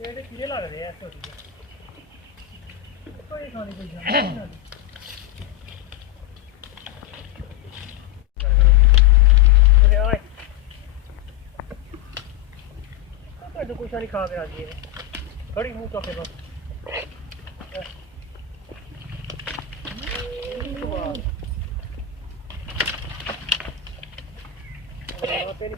ਇਹਦੇ ਕੀੜੇ ਲੱਗਦੇ ਆ ਛੋਟੀ ਜਿਹੀ ਕੋਈ ਖਾਣੀ ਕੋਈ ਜਾਣਾ ਅਰੇ ਆਏ तो कुछ नहीं खा के राजी है खड़ी मुंह तो बस तेरी